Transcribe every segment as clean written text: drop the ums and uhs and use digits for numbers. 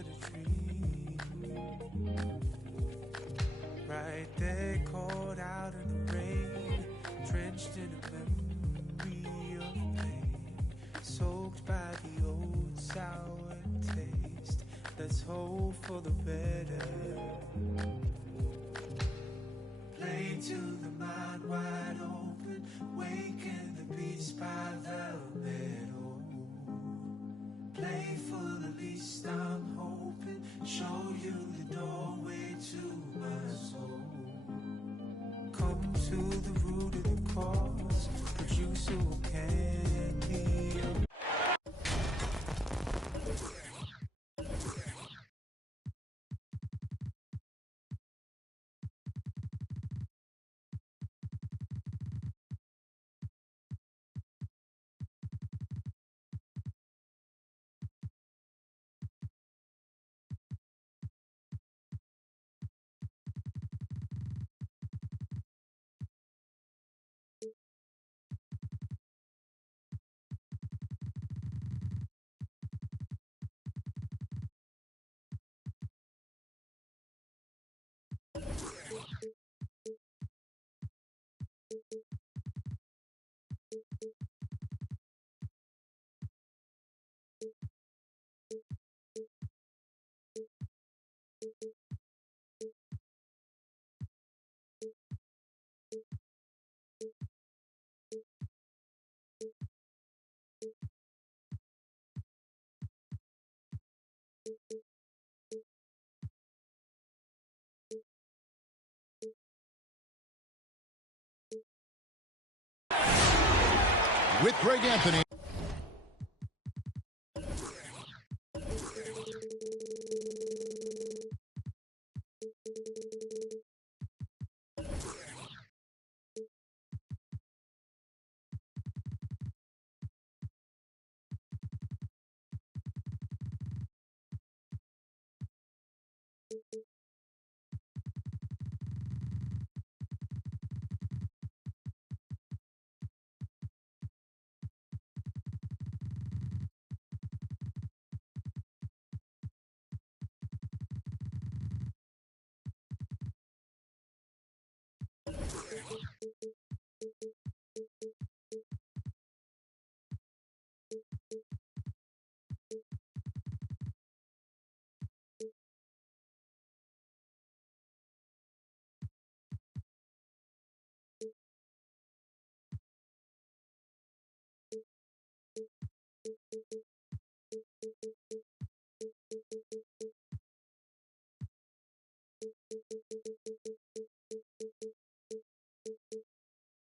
but a dream. Right there, caught out in the rain, drenched in a memory of pain, soaked by the old sour taste. Let's hope for the better. Play to the mind wide open, waken the beast by the meadow. Play for the least I'm hoping, show you the doorway to my soul. Come to the root of the cause, produce who can be. With Greg Anthony.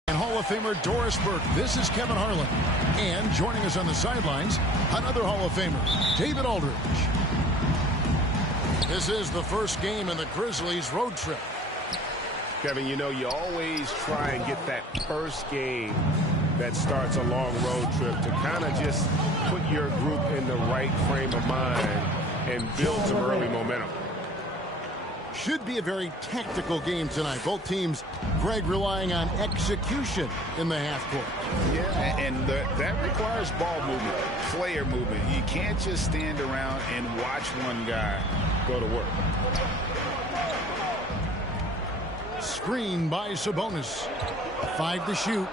Hall of Famer Doris Burke. This is Kevin Harlan. And joining us on the sidelines, another Hall of Famer, David Aldridge. This is the first game in the Grizzlies road trip. Kevin, you know, you always try and get that first game that starts a long road trip to kind of just put your group in the right frame of mind and build some early momentum. Should be a very tactical game tonight. Both teams, Greg, relying on execution in the half court. Yeah, and that requires ball movement, player movement. You can't just stand around and watch one guy go to work. Screen by Sabonis. 5 to shoot.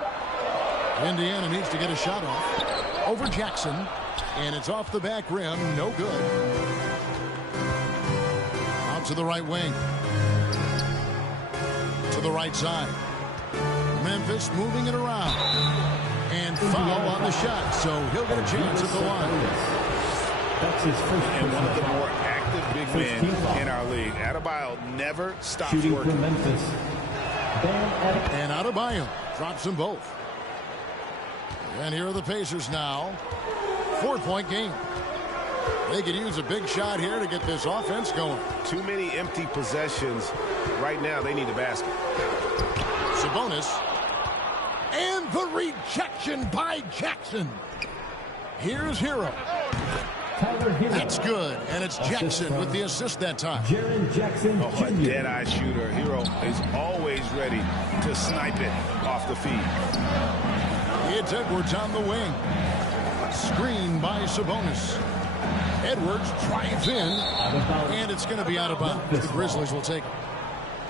Indiana needs to get a shot off. Over Jackson. And it's off the back rim. No good. Out to the right wing. To the right side. Memphis moving it around. And foul on the shot. So he'll get a chance at the line. That's his first. And one of the more active big men in our league. Adebayo never stops shooting working. for Memphis. And Adebayo drops them both. And here are the Pacers now. 4-point game. They could use a big shot here to get this offense going. Too many empty possessions. Right now, they need a basket. Sabonis. And the rejection by Jackson. Here's Hero. That's good. And it's Jackson with the assist that time. Jaren Jackson A dead-eye shooter. Hero is always ready to snipe it off the feed. It's Edwards on the wing. Screen by Sabonis. Edwards drives in, and it's going to be out of bounds. The Grizzlies will take it.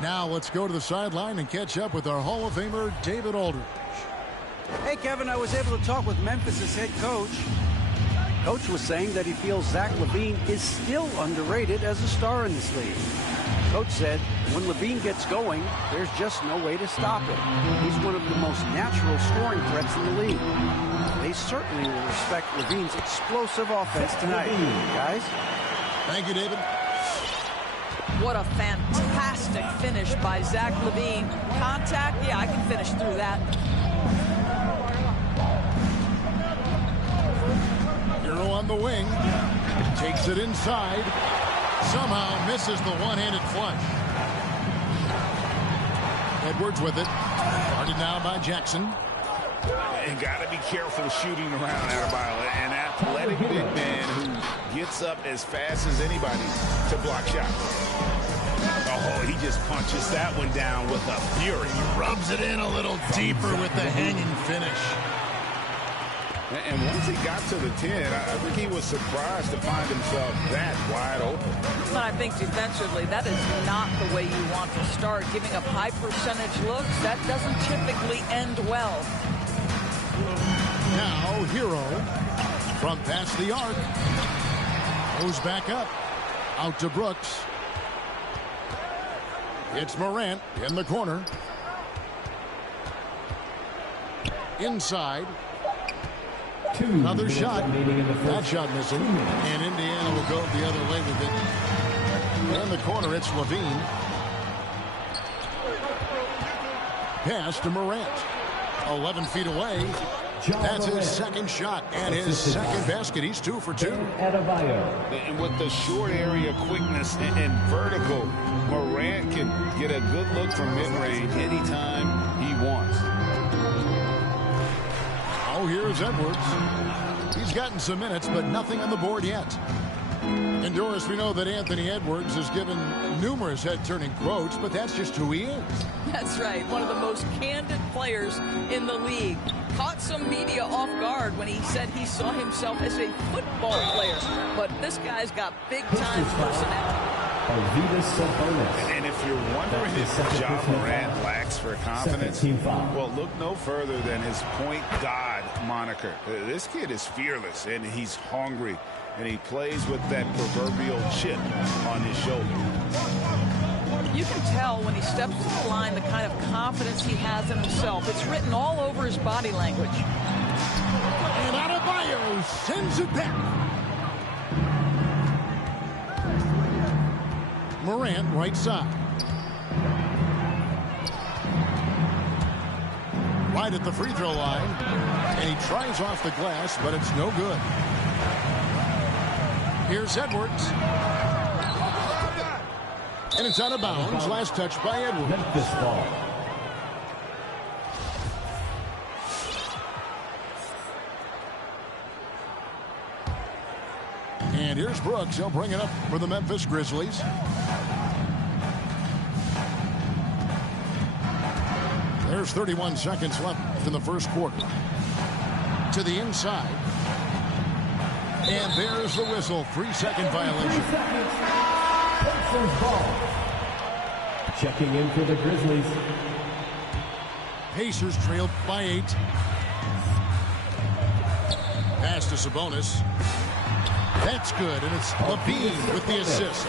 Now let's go to the sideline and catch up with our Hall of Famer, David Aldridge. Hey, Kevin, I was able to talk with Memphis' head coach. Coach was saying that he feels Zach LaVine is still underrated as a star in this league. Coach said when LaVine gets going, there's just no way to stop him. He's one of the most natural scoring threats in the league. They certainly will respect LaVine's explosive offense tonight. Guys? Thank you, David. What a fantastic finish by Zach LaVine. Contact, yeah, I can finish through that. Hero on the wing. Takes it inside. Somehow misses the one-handed flush. Edwards with it. Guarded now by Jackson. And got to be careful shooting around Adebayo. An athletic big man who gets up as fast as anybody to block shots. Oh, he just punches that one down with a fury. Rubs it in a little deeper with the hanging finish. And once he got to the 10, I think he was surprised to find himself that wide open. But I think defensively, that is not the way you want to start. Giving up high percentage looks, that doesn't typically end well. Now, Hero from past the arc. Goes back up. Out to Brooks. It's Morant in the corner. Inside. Another shot. That shot missing. And Indiana will go the other way with it. In the corner, it's LaVine. Pass to Morant. 11 feet away. That's his second shot and his second basket. He's 2 for 2. And with the short area quickness and vertical, Morant can get a good look from mid-range anytime he wants. Oh, here's Edwards. He's gotten some minutes, but nothing on the board yet. And Doris, we know that Anthony Edwards has given numerous head-turning quotes, but that's just who he is. That's right. One of the most candid players in the league. Caught some media off guard when he said he saw himself as a football player. But this guy's got big-time personality. And if you're wondering if Ja Morant lacks for confidence, well, look no further than his point guard moniker. This kid is fearless, and he's hungry, and he plays with that proverbial chip on his shoulder. You can tell when he steps to the line the kind of confidence he has in himself. It's written all over his body language. And Adebayo sends it back. Morant, right side. Right at the free throw line. And he tries off the glass, but it's no good. Here's Edwards. And it's out of bounds. Last touch by Edwards. Memphis ball. And here's Brooks. He'll bring it up for the Memphis Grizzlies. There's 31 seconds left in the first quarter. To the inside. And there's the whistle. 3-second violation. Pacers ball. Checking in for the Grizzlies. Pacers trailed by 8. Pass to Sabonis. That's good, and it's LaVine with the assist.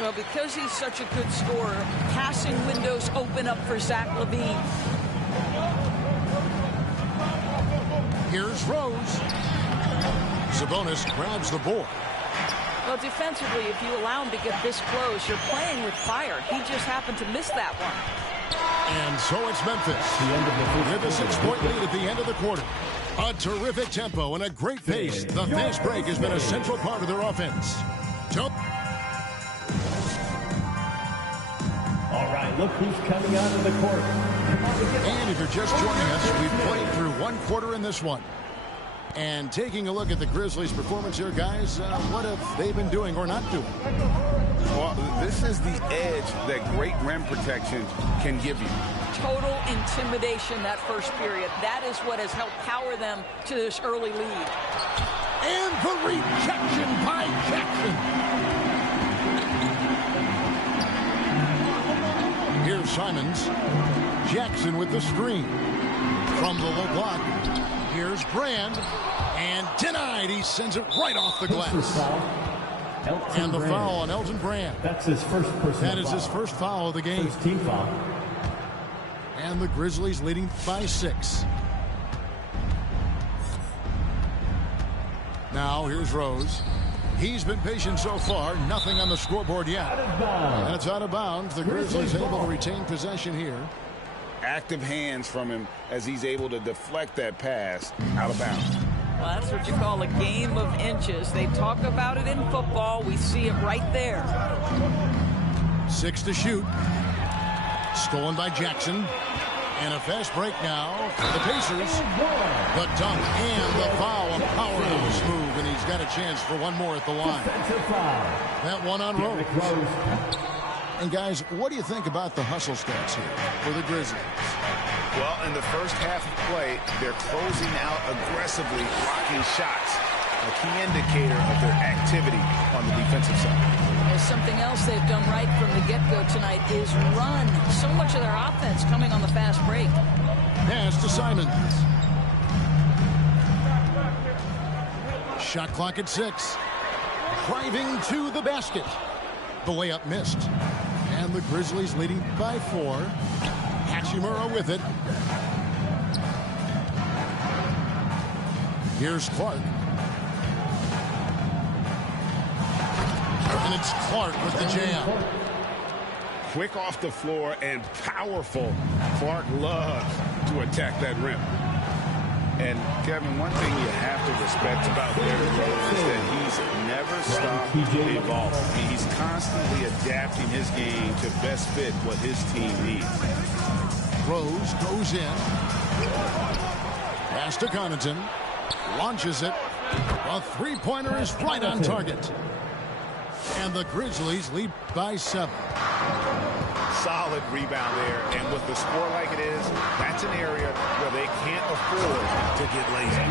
Well, because he's such a good scorer, passing windows open up for Zach LaVine. Here's Rose. Sabonis grabs the board. Well, defensively, if you allow him to get this close, you're playing with fire. He just happened to miss that one. And so it's Memphis with a 6-point lead at the end of the quarter. A terrific tempo and a great pace. The fast break has been a central part of their offense. All right, look who's coming out of the court. And if you're just joining us, we've played through one quarter in this one. And taking a look at the Grizzlies' performance here, guys, what have they been doing or not doing? Well, this is the edge that great rim protection can give you. Total intimidation that first period. That is what has helped power them to this early lead. And the rejection by Jackson. Here's Simons. Jackson with the screen. From the low block. Here's Brand. And denied. He sends it right off the glass. And the foul on Elton Brand. That's his first personal foul. That is his first foul of the game. First team foul. And the Grizzlies leading by 6. Now here's Rose. He's been patient so far. Nothing on the scoreboard yet. And it's out of bounds. The Grizzlies able to retain possession here. Active hands from him as he's able to deflect that pass out of bounds. Well, that's what you call a game of inches. They talk about it in football. We see it right there. 6 to shoot. Stolen by Jackson. And a fast break now for the Pacers. The dunk and the foul. A powerhouse move. And he's got a chance for one more at the line. That one on Rose. And guys, what do you think about the hustle stats here for the Grizzlies? Well, in the first half of play, they're closing out aggressively, blocking shots. A key indicator of their activity on the defensive side. There's something else they've done right from the get-go tonight is run. So much of their offense coming on the fast break. Pass to Simons. Shot clock at 6. Driving to the basket. The layup missed. And the Grizzlies leading by 4. Hachimura with it. Here's Clark. And it's Clark with the jam. Quick off the floor and powerful. Clark loves to attack that rim. And, Kevin, one thing you have to respect about Derrick Rose is that he's never stopped evolving. He's constantly adapting his game to best fit what his team needs. Rose goes in. Pass to Connaughton. Launches it. A three-pointer is right on target. And the Grizzlies lead by 7. Solid rebound there, and with the score like it is, that's an area where they can't afford to get lazy.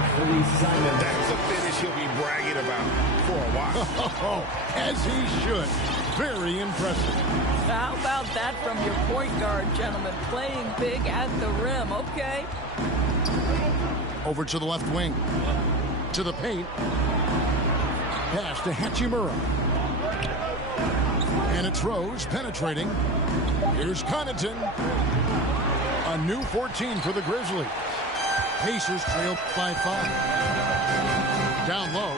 That's a finish he'll be bragging about for a while. As he should. Very impressive. How about that from your point guard, gentlemen? Playing big at the rim. Okay. Over to the left wing. To the paint. Pass to Hachimura. And it's Rose penetrating. Here's Connaughton. A new 14 for the Grizzlies. Pacers trail by 5. Down low.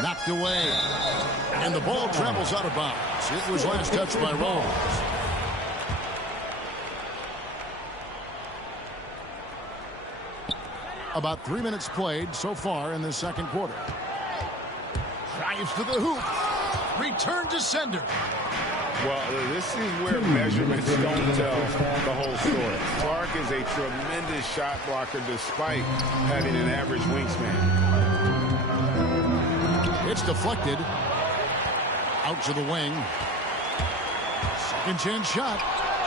Knocked away. And the ball travels out of bounds. It was last touched by Rose. About 3 minutes played so far in the second quarter. Drives to the hoop. Return to sender. Well, this is where measurements don't tell the whole story. Clark is a tremendous shot blocker despite having an average wingspan. It's deflected. Out to the wing. Second chance shot.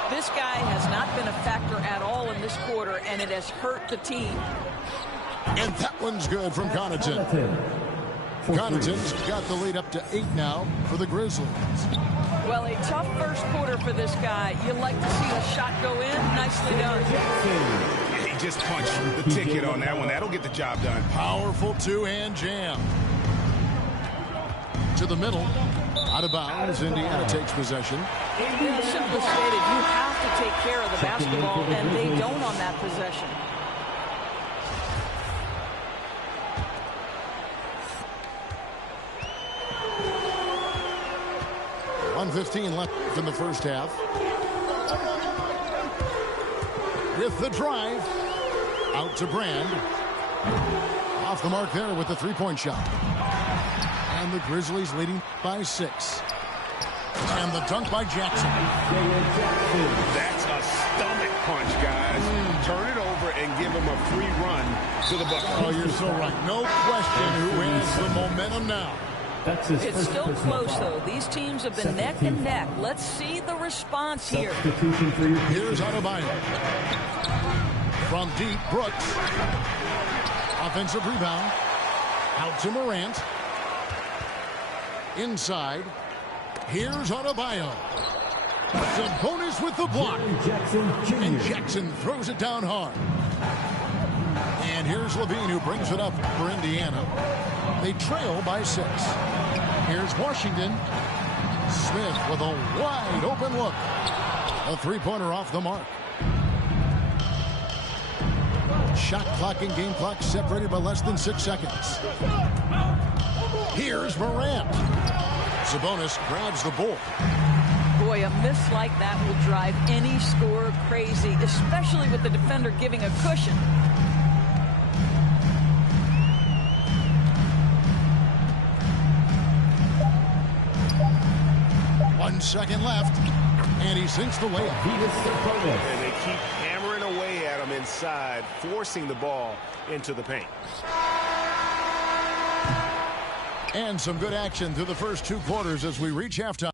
This guy has not been a factor at all in this quarter, and it has hurt the team. And that one's good from Connaughton. Connaughton's got the lead up to 8 now for the Grizzlies. Well, a tough first quarter for this guy. You like to see a shot go in. Nicely done. He just punched the ticket on that one. That'll get the job done. Powerful two-hand jam. To the middle. Out of bounds. Indiana takes possession. Simply stated, you have to take care of the basketball, and they don't on that possession. .1:15 left in the first half. With the drive. Out to Brand. Off the mark there with the three-point shot. And the Grizzlies leading by 6. And the dunk by Jackson. That's a stomach punch, guys. Turn it over and give him a free run to the bucket. Oh, you're so right. No question who has the momentum now. It's still close, though. These teams have been neck and neck. Let's see the response here. Here's Adebayo. From deep, Brooks. Offensive rebound. Out to Morant. Inside. Here's Adebayo. Sabonis with the block. And Jackson throws it down hard. And here's Levine, who brings it up for Indiana. They trail by 6. Here's Washington. Smith with a wide open look. A three-pointer off the mark. Shot clock and game clock separated by less than 6 seconds. Here's Morant. Sabonis grabs the ball. Boy, a miss like that will drive any scorer crazy, especially with the defender giving a cushion. 1 second left, and he sinks the layup. And they keep hammering away at him inside, forcing the ball into the paint. And some good action through the first 2 quarters as we reach halftime.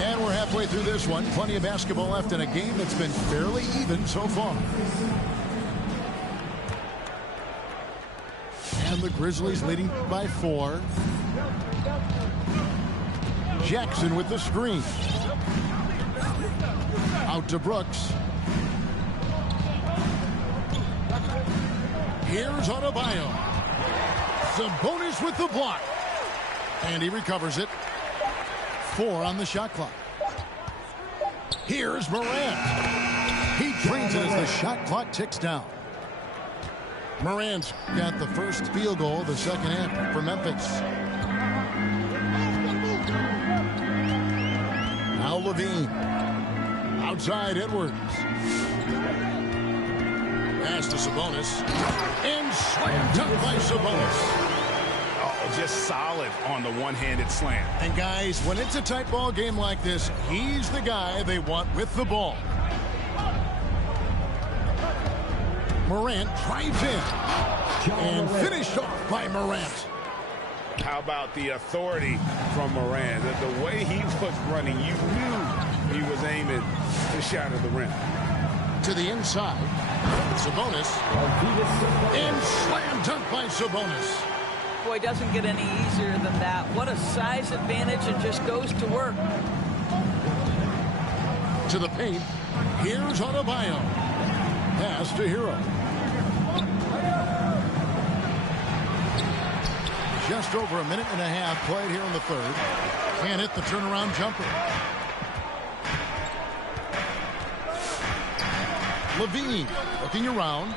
And we're halfway through this one. Plenty of basketball left in a game that's been fairly even so far. And the Grizzlies leading by 4. Jackson with the screen. Out to Brooks. Here's Adebayo. Sabonis with the block. And he recovers it. 4 on the shot clock. Here's Morant. He drains it as the shot clock ticks down. Morant's got the first field goal of the second half for Memphis. Now Levine. Outside Edwards. Pass to Sabonis. And slam dunk by Sabonis. Oh, just solid on the one-handed slam. And guys, when it's a tight ball game like this, he's the guy they want with the ball. Morant drives in. And finished off by Morant. How about the authority from Morant? The way he was running, you knew he was aiming to shatter the rim. To the inside. Sabonis. And slam dunk by Sabonis. Boy, doesn't get any easier than that. What a size advantage, and just goes to work. To the paint. Here's Adebayo. Pass to Hero. Just over a minute and a half played here in the third. Can't hit the turnaround jumper. Levine looking around.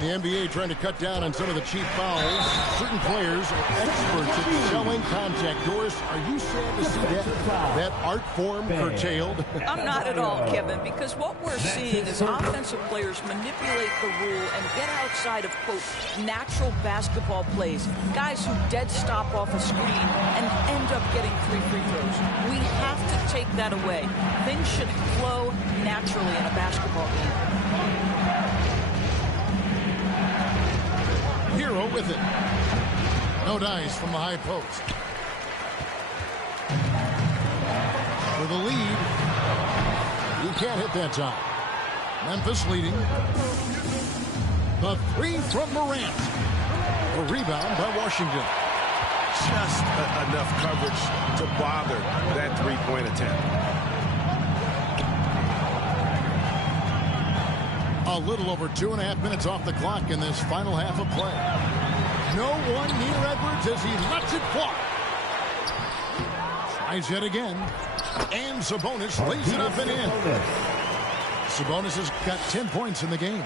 And the NBA trying to cut down on some of the cheap fouls. Certain players are experts at selling contact. Doris, are you sad to see that art form curtailed? I'm not at all, Kevin, because what we're seeing is offensive players manipulate the rule and get outside of, quote, natural basketball plays. Guys who dead stop off a screen and end up getting 3 free throws. We have to take that away. Things should flow naturally in a basketball game. Hero with it. No dice from the high post. For the lead. He can't hit that time. Memphis leading. The 3 from Morant. A rebound by Washington. Just enough coverage to bother that three-point attempt. A little over 2.5 minutes off the clock in this final half of play. No one near Edwards as he lets it fly. Tries yet again. And Sabonis lays it up and in. Sabonis has got 10 points in the game.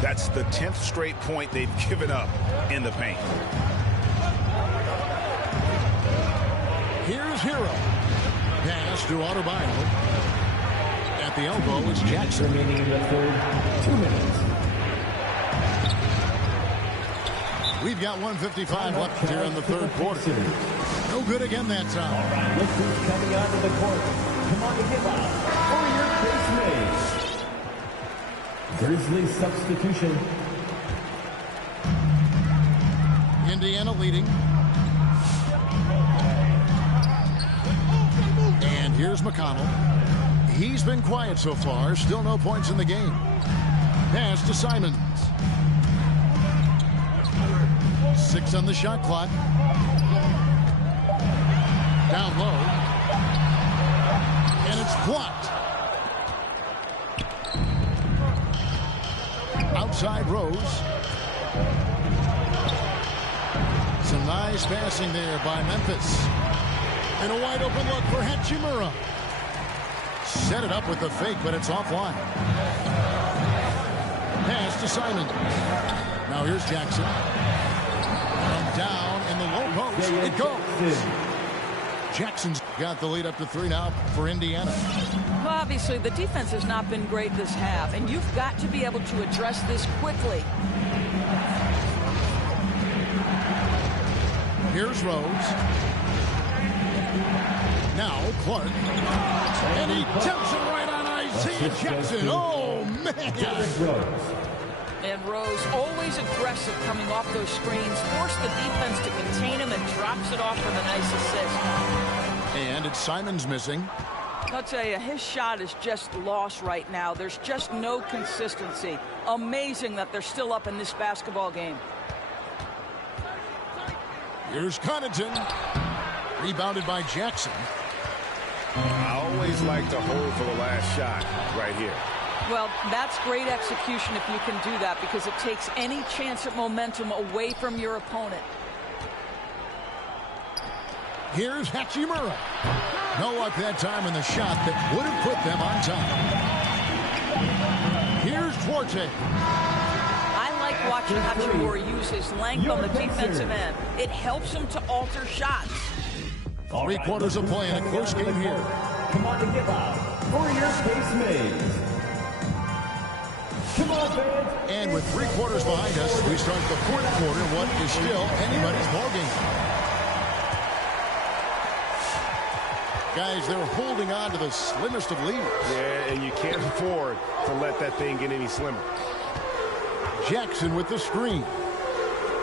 That's the 10th straight point they've given up in the paint. Here's Hero. Pass to Adebayo. At the elbow is Jackson. Remaining in the third, 2 minutes. We've got 1:55 left here in the third quarter. No good again that time. All right, look who's coming onto the court. Come on to give up for your base Grizzlies substitution. Indiana leading. And here's McConnell. He's been quiet so far. Still no points in the game. Pass to Simons. 6 on the shot clock. Down low. And it's blocked. Outside Rose. Some nice passing there by Memphis. And a wide open look for Hachimura. Set it up with the fake, but it's offline. Pass to Simon. Now here's Jackson. From down in the low post. It goes. Jackson's got the lead up to 3 now for Indiana. Well, obviously, the defense has not been great this half, and you've got to be able to address this quickly. Here's Rose. Now Clark. And he dumps it right on Isaiah Jackson. Oh, man. And Rose, always aggressive coming off those screens, forced the defense to contain him and drops it off for the nice assist. And it's Simons missing. I'll tell you, his shot is just lost right now. There's just no consistency. Amazing that they're still up in this basketball game. Here's Connaughton. Rebounded by Jackson. I always like to hold for the last shot right here. Well, that's great execution if you can do that, because it takes any chance at momentum away from your opponent. Here's Hachimura. No luck that time in the shot that would have put them on top. Here's Tigerㅓ차. I like watching Hachimura use his length on the defensive end. It helps him to alter shots. 3 quarters of play in a close game here. Come on to give up for your Space Maze. Come on, fans. And with 3 quarters behind us, we start the 4th quarter, what is still anybody's ballgame. Guys, they're holding on to the slimmest of leads. Yeah, and you can't afford to let that thing get any slimmer. Jackson with the screen.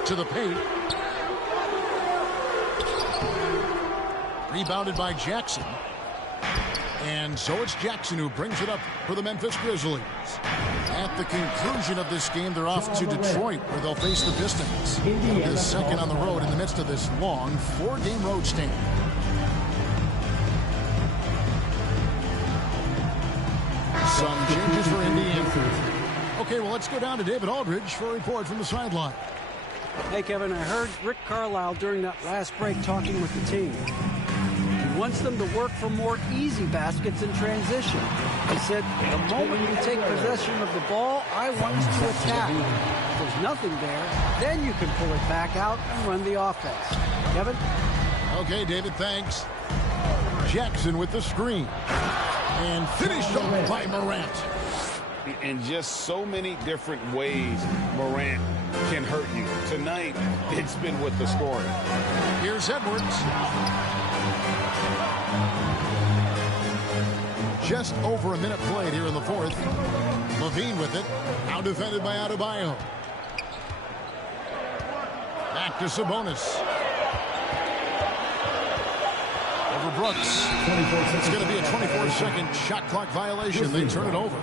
To the paint. Rebounded by Jackson. And so it's Jackson who brings it up for the Memphis Grizzlies. At the conclusion of this game, they're off to Detroit, where they'll face the Pistons. The second on the road in the midst of this long 4-game road stand. Some changes for Indiana. Okay, well, let's go down to David Aldridge for a report from the sideline. Hey, Kevin, I heard Rick Carlisle during that last break talking with the team. He wants them to work for more easy baskets in transition. He said, the moment you take possession of the ball, I want us to attack. If there's nothing there, then you can pull it back out and run the offense. Kevin? Okay, David, thanks. Jackson with the screen. And finished off by Morant. In just so many different ways, Morant can hurt you. Tonight, it's been with the scoring. Here's Edwards. Just over a minute played here in the 4th. Levine with it. Now defended by Adebayo. Back to Sabonis. Over Brooks. It's going to be a 24-second shot clock violation. They turn it over.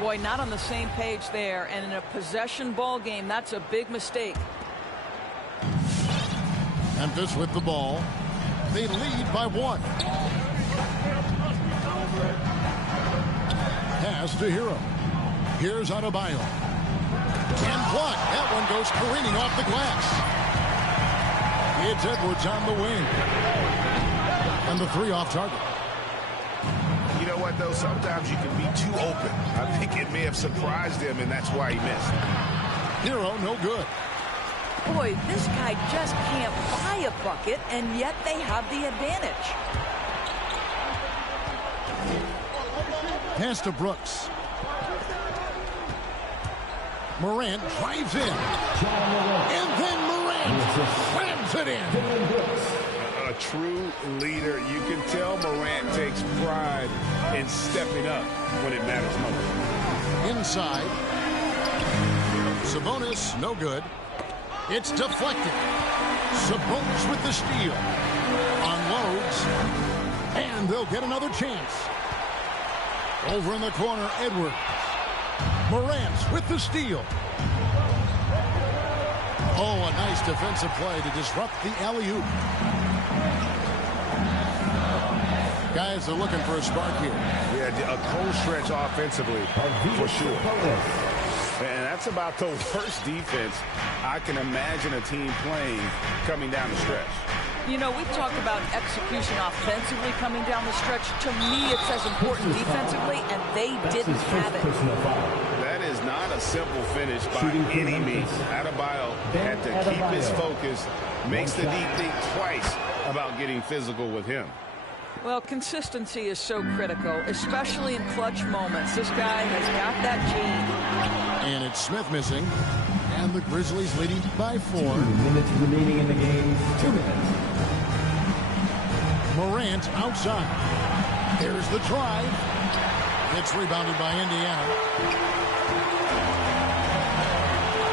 Boy, not on the same page there. And in a possession ball game, that's a big mistake. Memphis with the ball. They lead by 1. Pass to Hero. Here's Adebayo. And block. That one goes careening off the glass. It's Edwards on the wing. And the 3 off target. You know what, though? Sometimes you can be too open. I think it may have surprised him, and that's why he missed. Hero, no good. Boy, this guy just can't buy a bucket, and yet they have the advantage. Pass to Brooks. Morant drives in. And then Morant slams it in. A true leader. You can tell Morant takes pride in stepping up when it matters most. Inside. Sabonis, no good. It's deflected. Sabonis with the steal. Unloads. And they'll get another chance. Over in the corner, Edwards. Morant with the steal. Oh, a nice defensive play to disrupt the alley-oop. Guys are looking for a spark here. Yeah, a cold stretch offensively, for sure. And that's about the worst defense I can imagine a team playing coming down the stretch. You know, we've talked about execution offensively coming down the stretch. To me, it's as important defensively, and they didn't have it. That is not a simple finish by any means. Adebayo had to keep his focus, makes the D think twice about getting physical with him. Well, consistency is so critical, especially in clutch moments. This guy has got that gene. And it's Smith missing, and the Grizzlies leading by 4. 2 minutes remaining in the game. 2 minutes. Morant outside. There's the drive. It's rebounded by Indiana.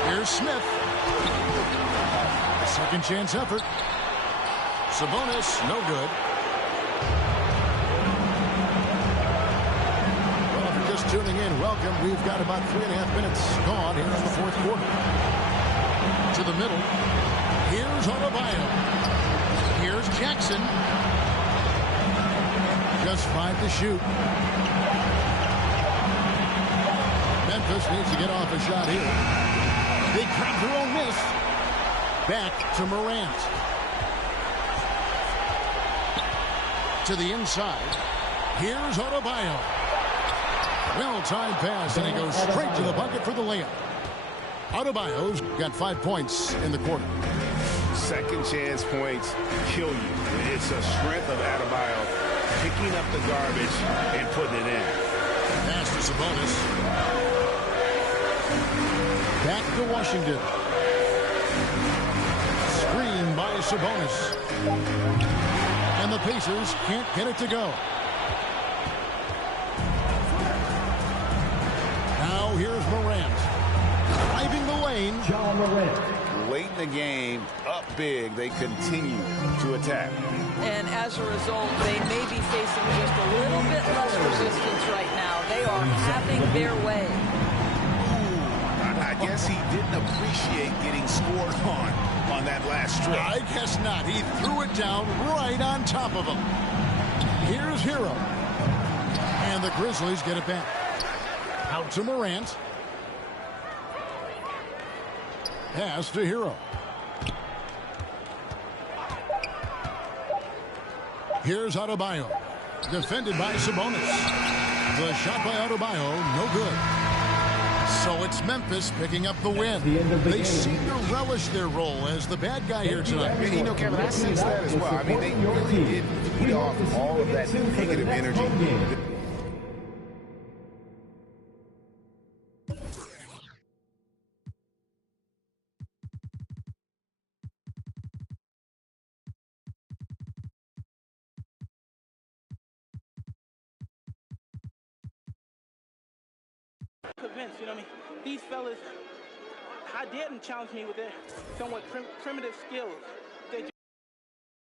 Here's Smith. Second chance effort. Sabonis, no good. Well, if you're just tuning in, welcome. We've got about 3.5 minutes gone here in the fourth quarter. To the middle. Here's Adebayo. Here's Jackson. Just 5 to shoot. Memphis needs to get off a shot here. They crack their own miss. Back to Morant. To the inside. Here's Adebayo. Well-timed pass, and he goes straight to the bucket for the layup. Adebayo's got 5 points in the quarter. Second chance points kill you. It's a strength of Adebayo picking up the garbage and putting it in. Pass to Sabonis. Back to Washington. Screen by Sabonis. And the Pacers can't get it to go. Now here's Morant. Driving the lane. John Morant. Late in the game, up big, they continue to attack. And as a result, they may be facing just a little bit less resistance right now. They are having their way. I guess he didn't appreciate getting scored on that last strip. I guess not. He threw it down right on top of him. Here's Hero. And the Grizzlies get it back. Out to Morant. Pass to Hero. Here's Adebayo. Defended by Sabonis. The shot by Adebayo, no good. So it's Memphis picking up the win. They seem to relish their role as the bad guy here tonight. And you know, Kevin, I sense that as well. I mean, they really did feed off all of that negative energy. Convinced, you know what I mean? These fellas, how dare them challenge me with their somewhat primitive skills.